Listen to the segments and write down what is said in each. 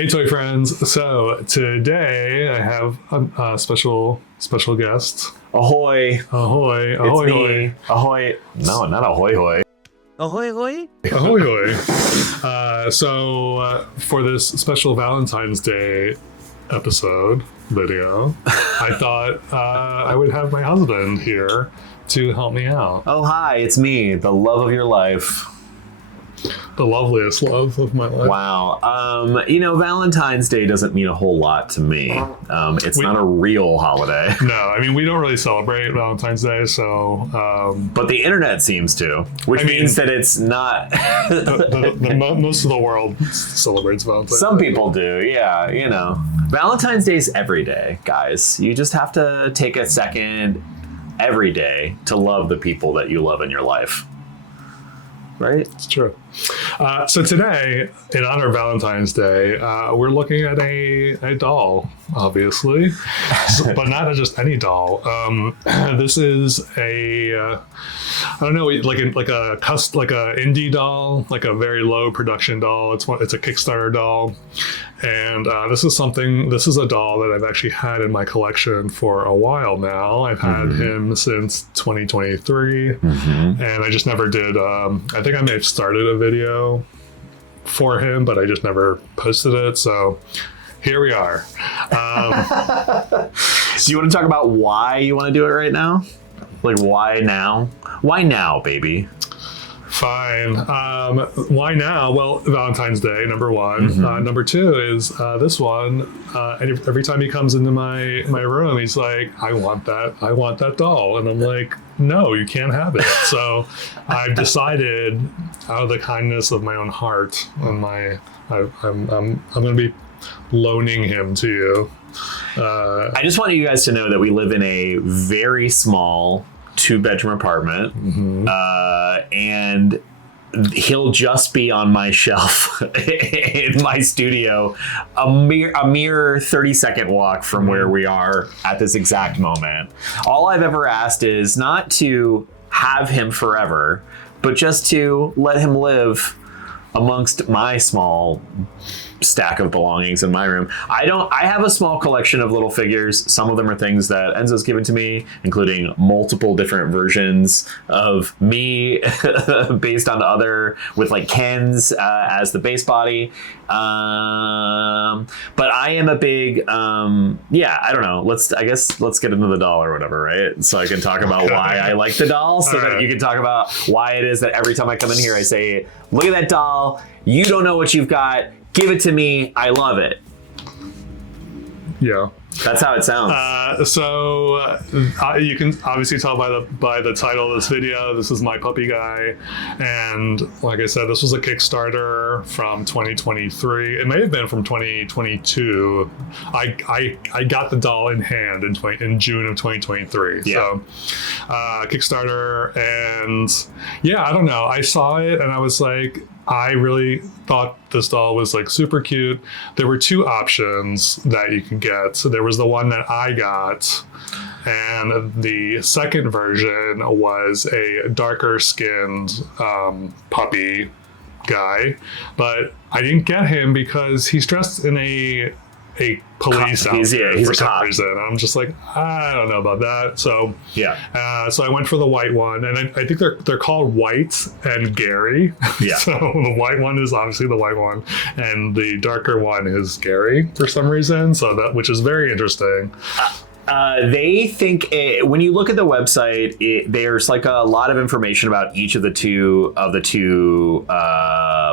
Hey, toy friends. So today I have a special guest. Ahoy. Ahoy. It's Ahoy. me. Hoy. Ahoy. No, not ahoy hoy. Ahoy, ahoy. Ahoy. Hoy. For this special Valentine's Day video, I thought I would have my husband here to help me out. Oh, hi. It's me, the love of your life. The loveliest love of my life. Wow. Valentine's Day doesn't mean a whole lot to me. It's not a real holiday. No, I mean, we don't really celebrate Valentine's Day, so... but the internet seems to, which means that it's not... most of the world celebrates Valentine's Day. Some people do, yeah, Valentine's Day is every day, guys. You just have to take a second every day to love the people that you love in your life. Right? It's true. So today, in honor of Valentine's Day, we're looking at a doll, obviously, but not just any doll. This is I don't know, like a indie doll, like a very low production doll. It's a Kickstarter doll, and this is a doll that I've actually had in my collection for a while now. I've had him since 2023, and I just never did. I think I may have started a video for him, but I just never posted it. So here we are. So you want to talk about why you want to do it right now? Like, why now? Why now, baby? Fine. Why now? Well, Valentine's Day, number one. Number two is this one. Every time he comes into my room, he's like, I want that doll. And I'm like, no, you can't have it. So I've decided, out of the kindness of my own heart, and I'm going to be loaning him to you. I just want you guys to know that we live in a very small 2-bedroom apartment, and he'll just be on my shelf in my studio, a mere 30-second walk from where we are at this exact moment. All I've ever asked is not to have him forever, but just to let him live amongst my small stack of belongings in my room. I have a small collection of little figures. Some of them are things that Enzo's given to me, including multiple different versions of me based on with like Ken's as the base body. But I am a big, I don't know. Let's get into the doll or whatever, right? So I can talk about why I like the doll, so that you can talk about why it is that every time I come in here, I say, look at that doll. You don't know what you've got. Give it to me. I love it. Yeah. That's how it sounds. You can obviously tell by the title of this video, this is my puppy guy. And like I said, this was a Kickstarter from 2023. It may have been from 2022. I got the doll in hand in June of 2023. Yeah. So Kickstarter, and I don't know. I saw it and I was like, I really thought this doll was like super cute. There were two options that you can get. So there was the one that I got, and the second version was a darker skinned puppy guy. But I didn't get him because he's dressed in a police outfit for some reason. I'm just like, I don't know about that. So so I went for the white one, and I think they're called White and Gary. Yeah. So the white one is obviously the white one, and the darker one is Gary for some reason. So which is very interesting. They think when you look at the website, there's like a lot of information about each of the two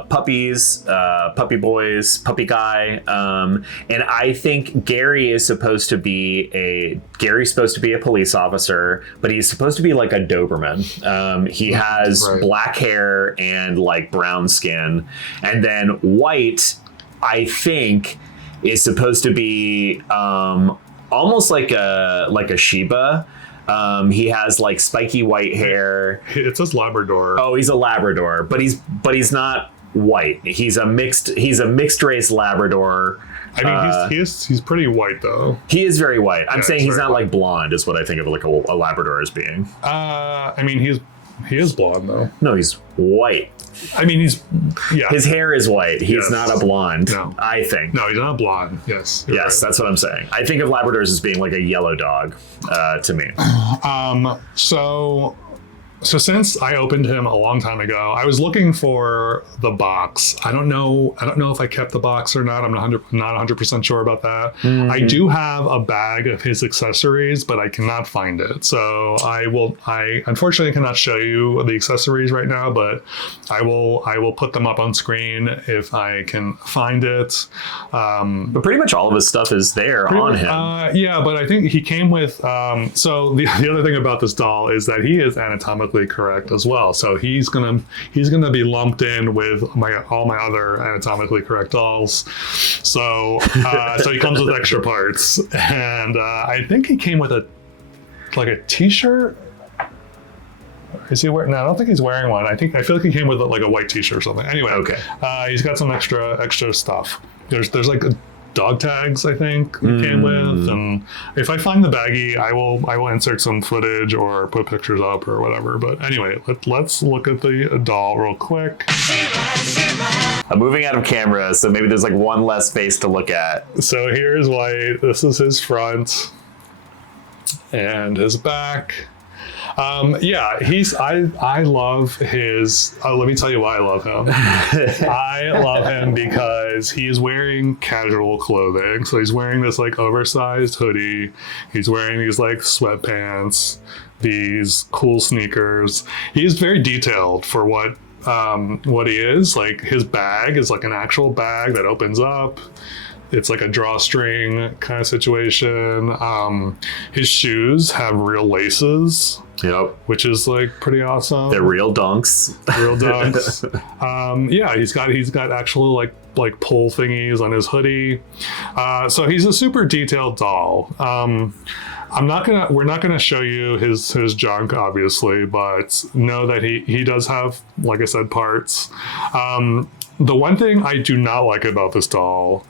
puppies, puppy boys, puppy guy, and I think Gary's supposed to be a police officer, but he's supposed to be like a Doberman. He has black hair and like brown skin, and then White, I think, is supposed to be almost like a Shiba. He has like spiky white hair. It says Labrador. Oh, he's a Labrador, but he's not white. He's a mixed race Labrador. I mean, he's pretty white though. He is very white. I'm saying he's not like blonde, is what I think of like a Labrador as being. I mean, he's He is blonde though. No, he's white. I mean, yeah. His hair is white. He's not a blonde. No. I think. No, he's not blonde. Yes. Yes, right. that's what I'm saying. I think of Labradors as being like a yellow dog to me. So since I opened him a long time ago, I was looking for the box. I don't know if I kept the box or not. I'm not 100% sure about that. Mm-hmm. I do have a bag of his accessories, but I cannot find it. So I unfortunately cannot show you the accessories right now, but I will put them up on screen if I can find it. But pretty much all of his stuff is there on him. Yeah, but I think he came with, so the other thing about this doll is that he is anatomically correct as well. So he's gonna be lumped in with all my other anatomically correct dolls. So so he comes with extra parts, and I think he came with a t-shirt. Is he wearing? No, I don't think he's wearing one. I feel like he came with like a white t-shirt or something. Anyway, okay. He's got some extra stuff. There's like dog tags, I think, he came with, and if I find the baggie, I will insert some footage or put pictures up or whatever. But anyway, let's look at the doll real quick. I'm moving out of camera, so maybe there's like one less face to look at. So here's white. This is his front and his back. Yeah, I love his, let me tell you why I love him. I love him because he's wearing casual clothing. So he's wearing this like oversized hoodie. He's wearing these like sweatpants, these cool sneakers. He's very detailed for what he is. Like his bag is like an actual bag that opens up. It's like a drawstring kind of situation. His shoes have real laces. Yep. Which is like pretty awesome. They're real dunks. Real dunks. Yeah, he's got actual like pull thingies on his hoodie. So he's a super detailed doll. We're not gonna show you his junk, obviously, but know that he does have, like I said, parts. The one thing I do not like about this doll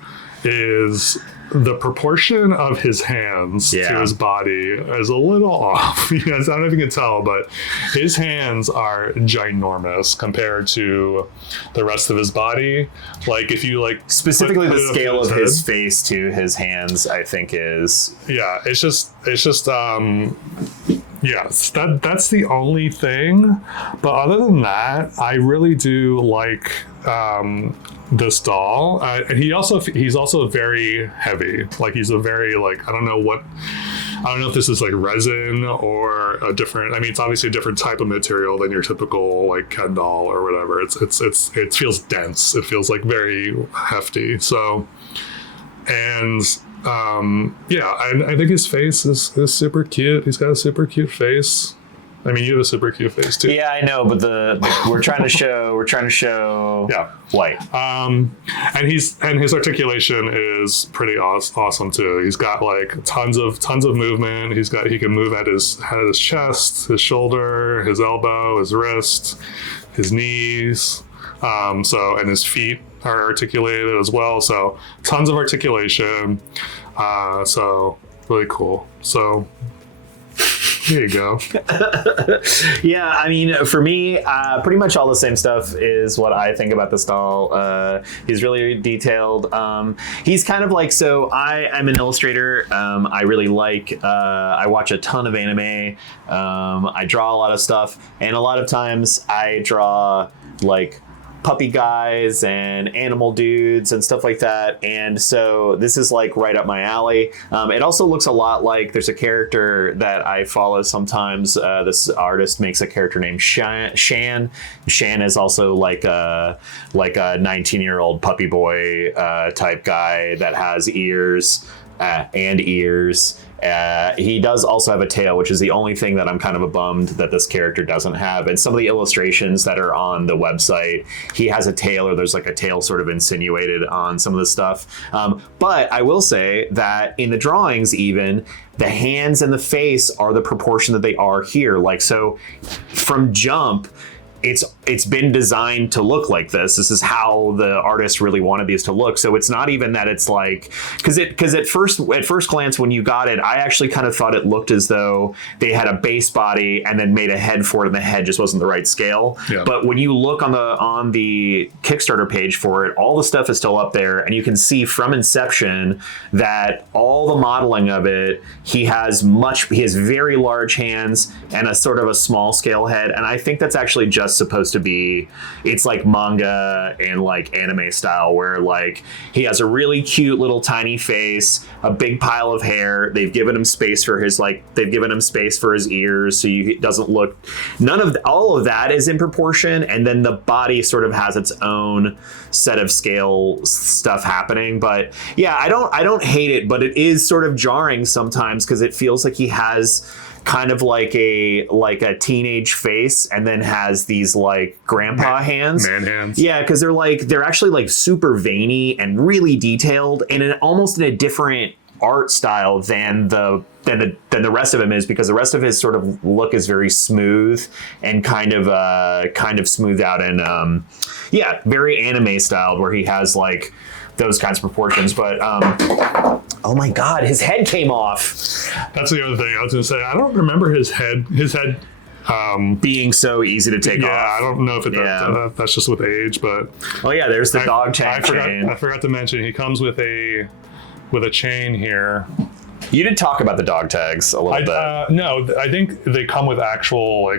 is the proportion of his hands to his body is a little off. Yes, I don't know if you can tell, but his hands are ginormous compared to the rest of his body. Like if you like specifically the scale of his face to his hands, I think is it's just yes, that's the only thing. But other than that, I really do like this doll. And he's also very heavy. Like he's a very I don't know if this is like resin or a different, I mean, it's obviously a different type of material than your typical like Ken doll or whatever. It feels dense. It feels like very hefty. So, and I think his face is super cute. He's got a super cute face. I mean, you have a super cute face too. Yeah, I know, but we're trying to show white. And his articulation is pretty awesome too. He's got like tons of movement. He can move at his chest, his shoulder, his elbow, his wrist, his knees. And his feet are articulated as well. So tons of articulation. So really cool. So there you go. Yeah, I mean, for me, pretty much all the same stuff is what I think about this doll. He's really detailed. He's kind of like, so I'm an illustrator. I really I watch a ton of anime. I draw a lot of stuff. And a lot of times I draw like puppy guys and animal dudes and stuff like that, and so this is like right up my alley. It also looks a lot like there's a character that I follow sometimes. This artist makes a character named Shan. Shan is also like a 19-year-old puppy boy type guy that has ears and ears. He does also have a tail, which is the only thing that I'm kind of bummed that this character doesn't have. And some of the illustrations that are on the website, he has a tail, or there's like a tail sort of insinuated on some of the stuff. But I will say that in the drawings, even the hands and the face are the proportion that they are here. Like, so from jump, it's been designed to look like this. This is how the artist really wanted these to look. So it's not even that it's like, because at first glance when you got it, I actually kind of thought it looked as though they had a base body and then made a head for it, and the head just wasn't the right scale. Yeah. But when you look on the Kickstarter page for it, all the stuff is still up there, and you can see from inception that all the modeling of it, he has very large hands and a sort of a small scale head, and I think that's actually just supposed to be, it's like manga and like anime style, where like he has a really cute little tiny face, a big pile of hair. They've given him space for his ears, so it doesn't look, all of that is in proportion, and then the body sort of has its own set of scale stuff happening. But yeah, I don't hate it, but it is sort of jarring sometimes because it feels like he has kind of like a teenage face and then has these like grandpa hands. Man hands. Yeah, because they're actually like super veiny and really detailed, and almost in a different art style than the rest of him is, because the rest of his sort of look is very smooth and kind of smoothed out and very anime styled, where he has like those kinds of proportions. But oh my god, his head came off. That's the other thing I was gonna say. I don't remember his head being so easy to take off. Yeah, I don't know if that's just with age, but oh yeah, there's the dog tag chain. I forgot to mention he comes with a chain here. You did talk about the dog tags a little bit. No, I think they come with actual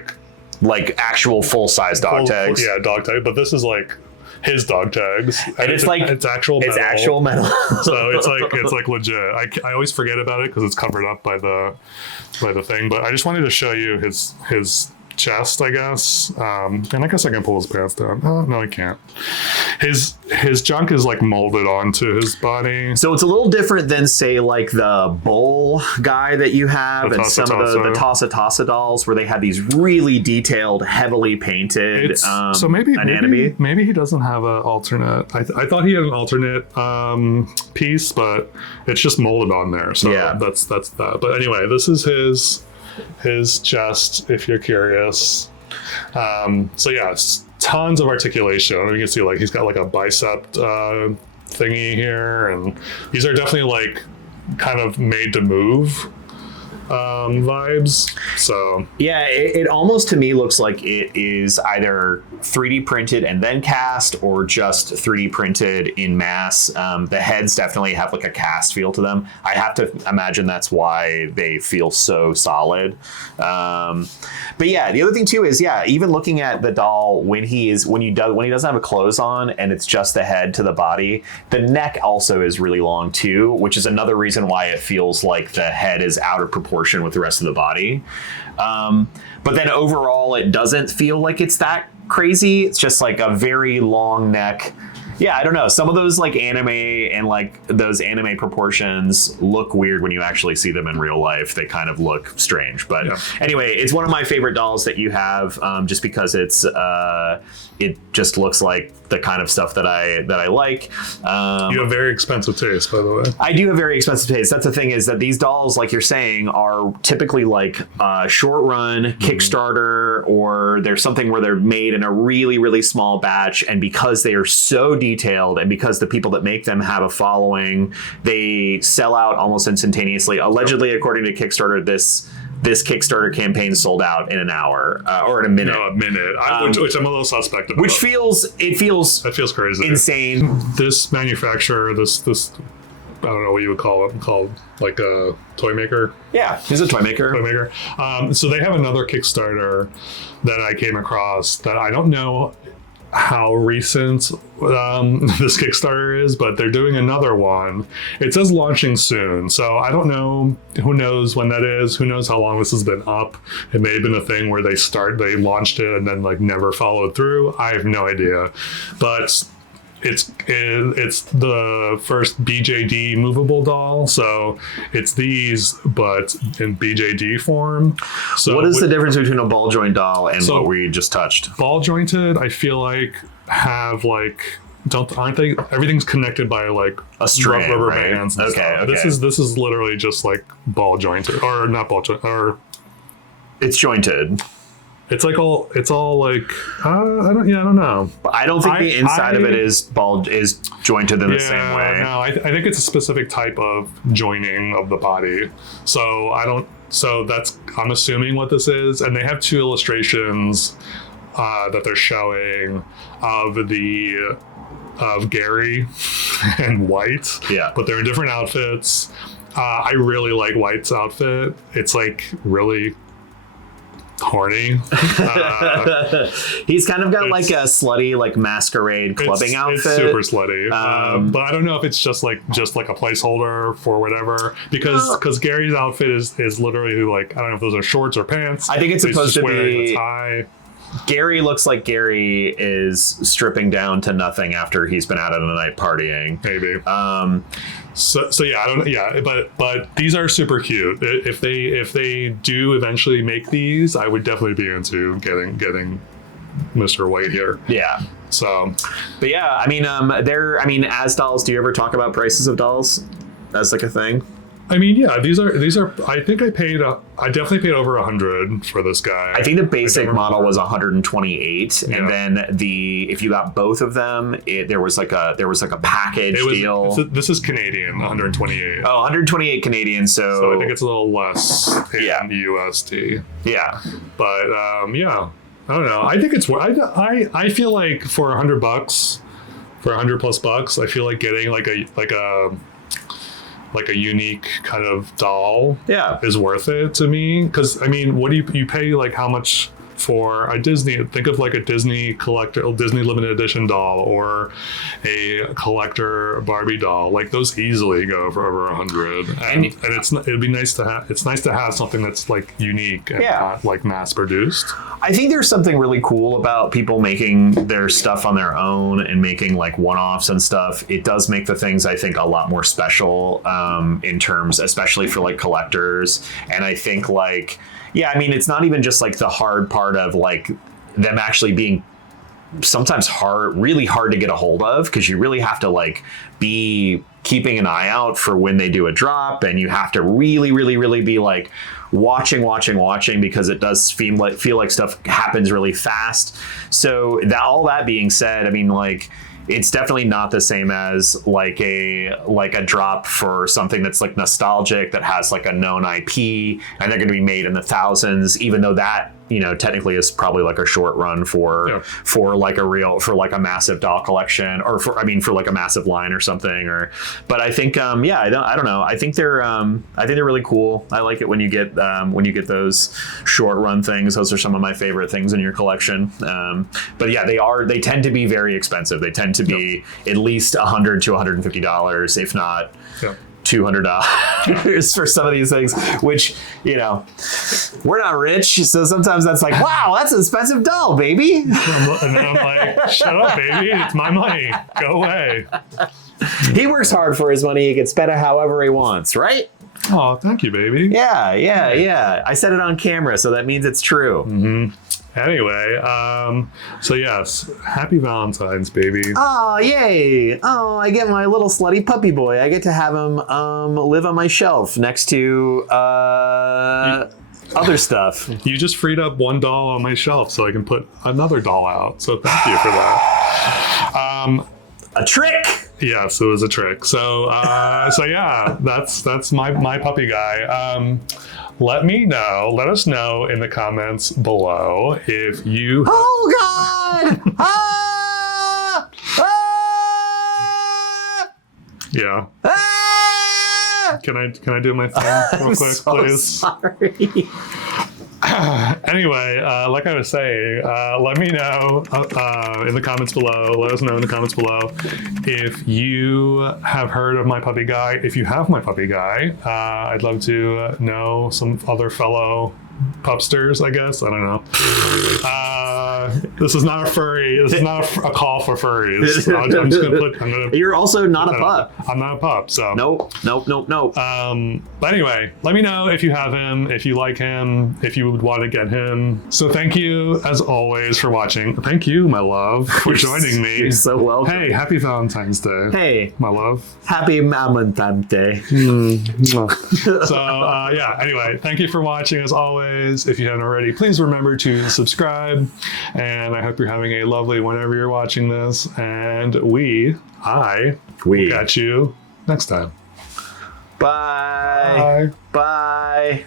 like actual full size dog tags. Yeah, dog tag. But this is like his dog tags, and it's actual metal. It's actual metal. So it's like legit. I always forget about it because it's covered up by the thing. But I just wanted to show you his chest, I guess. And I guess I can pull his pants down. Oh, no, I can't. His junk is like molded onto his body. So it's a little different than, say, like the Bowl guy that you have and some of the Tossa dolls, where they have these really detailed, heavily painted so maybe anatomy. Maybe he doesn't have an alternate. I thought he had an alternate piece, but it's just molded on there. So yeah, that's that. But anyway, this is his chest, if you're curious. So yeah, tons of articulation. You can see like he's got like a bicep thingy here, and these are definitely like kind of made to move vibes. So yeah, it almost to me looks like it is either 3D printed and then cast, or just 3D printed in mass. The heads definitely have like a cast feel to them. I have to imagine that's why they feel so solid. But yeah, the other thing too is, yeah, even looking at the doll when he doesn't have a clothes on and it's just the head to the body, the neck also is really long too, which is another reason why it feels like the head is out of proportion with the rest of the body. But then overall, it doesn't feel like it's that crazy. It's just like a very long neck. Yeah, I don't know. Some of those like anime and like those anime proportions look weird when you actually see them in real life. They kind of look strange. But anyway, it's one of my favorite dolls that you have, just because it just looks like the kind of stuff that I like. You have very expensive taste, by the way. I do have very expensive taste. That's the thing, is that these dolls, like you're saying, are typically like short run, Kickstarter, or there's something where they're made in a really, really small batch. And because they are so detailed, and because the people that make them have a following, they sell out almost instantaneously. Allegedly, according to Kickstarter, this Kickstarter campaign sold out in an hour or in a minute. No, a minute, which I'm a little suspect about. Which feels crazy, insane. This manufacturer, this I don't know what you would call it, called like a toy maker. Yeah, he's a toy maker. So they have another Kickstarter that I came across that I don't know how recent this Kickstarter is, but they're doing another one. It says launching soon, so I don't know. Who knows when that is? Who knows how long this has been up? It may have been a thing where they launched it and then like never followed through. I have no idea, but it's the first BJD movable doll, so it's these but in BJD form. So what is the difference between a ball joint doll and what we just touched? Ball jointed, I feel like, have like aren't they? Everything's connected by like a string, rubber right? bands. And okay. This is literally just like ball jointed, or not ball jointed, or it's jointed. It's all like I don't know. I don't think the inside of it is jointed in the same way. No, I think it's a specific type of joining of the body. So I'm assuming what this is, and they have two illustrations that they're showing of Gary and White. Yeah, but they're in different outfits. I really like White's outfit. It's like really horny. He's kind of got like a slutty like masquerade clubbing outfit. It's super slutty. But I don't know if it's just like a placeholder for whatever, because Gary's outfit is literally like, I don't know if those are shorts or pants. I think it's supposed to be a tie. Gary looks like Gary is stripping down to nothing after he's been out of the night partying. Maybe. So yeah, I don't. Yeah, but these are super cute. If they do eventually make these, I would definitely be into getting Mr. White here. Yeah. So. But yeah, I mean, as dolls, do you ever talk about prices of dolls as like a thing? I mean, yeah, these are. I think I definitely paid over $100 for this guy. I think the basic model was 128, and then if you got both of them, there was like a package deal. This is Canadian, 128. Oh, 128 Canadian. So I think it's a little less in USD. Yeah, but yeah, I don't know. I think it's. I feel like for $100, for $100+, I feel like getting like a unique kind of doll is worth it to me. Because I mean, what do you pay, like how much for a Disney? Think of like a Disney Disney limited edition doll, or a collector Barbie doll. Like those easily go for over $100, and it'd be nice to have. It's nice to have something that's like unique and not like mass produced. I think there's something really cool about people making their stuff on their own and making like one-offs and stuff. It does make the things, I think, a lot more special in terms, especially for like collectors. And I think like, yeah, I mean, it's not even just like the hard part of like them actually being sometimes really hard to get a hold of, because you really have to like be keeping an eye out for when they do a drop, and you have to really be like watching, because it does feel like stuff happens really fast. So all that being said, I mean, like, it's definitely not the same as like a drop for something that's like nostalgic, that has like a known IP, and they're going to be made in the thousands, even though that, you know, technically is probably like a short run for like a massive doll collection, or for like a massive line or something. But I think I don't know. I think they're really cool. I like it when you get those short run things. Those are some of my favorite things in your collection. But yeah, they tend to be very expensive. They tend to be at least $100 to $150, if not $200 for some of these things, which, you know, we're not rich, so sometimes that's like, wow, that's an expensive doll, baby. And then I'm like, shut up, baby, it's my money, go away. He works hard for his money. He can spend it however he wants, right? Oh, thank you, baby. Yeah. I said it on camera, so that means it's true. Mm-hmm. Anyway, so yes, happy Valentine's, baby. Oh, yay. Oh, I get my little slutty puppy boy. I get to have him live on my shelf next to other stuff. You just freed up one doll on my shelf so I can put another doll out. So thank you for that. A trick. Yes, it was a trick. So yeah, that's my puppy guy. Let us know in the comments below if you. Oh God! Ah! Ah! Yeah. Ah! Can I do my thing real quick, please? Sorry. Anyway, like I was saying, let me know in the comments below. Let us know in the comments below if you have heard of my puppy guy. If you have my puppy guy, I'd love to know some other fellow pupsters, I guess. I don't know. This is not a furry. This is not a call for furries. I'm just gonna You're also not a pup. I'm not a pup, so. Nope. But anyway, let me know if you have him, if you like him, if you would want to get him. So thank you, as always, for watching. Thank you, my love, for joining me. You're so welcome. Hey, happy Valentine's Day. Hey, my love. Happy Valentine's Day. So yeah. Anyway, thank you for watching, as always. always, if you haven't already, please remember to subscribe. And I hope you're having a lovely whenever you're watching this. And we will catch you next time. Bye. Bye.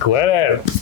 Quit it.